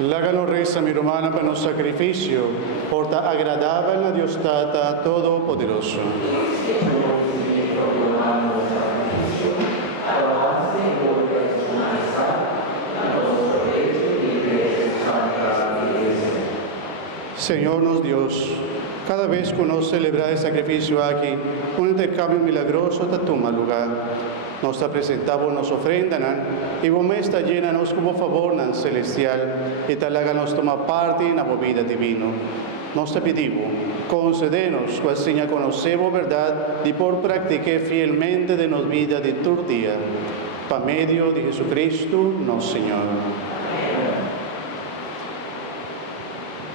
Lágalo reza mi romana para un sacrificio, porta agradable a Dios Tata Todopoderoso. Señor nos Dios, cada vez que nos celebra el sacrificio aquí, un intercambio milagroso te toma lugar. Nos presentamos, nos ofrendan, y vos está llenanos como favor celestial, y tal háganos tomar parte en la movida divina. Nos te pedimos, concédenos, cual seña conocemos verdad, y por practicar fielmente de nos vida de tu día. Pa medio de Jesucristo, nuestro Señor.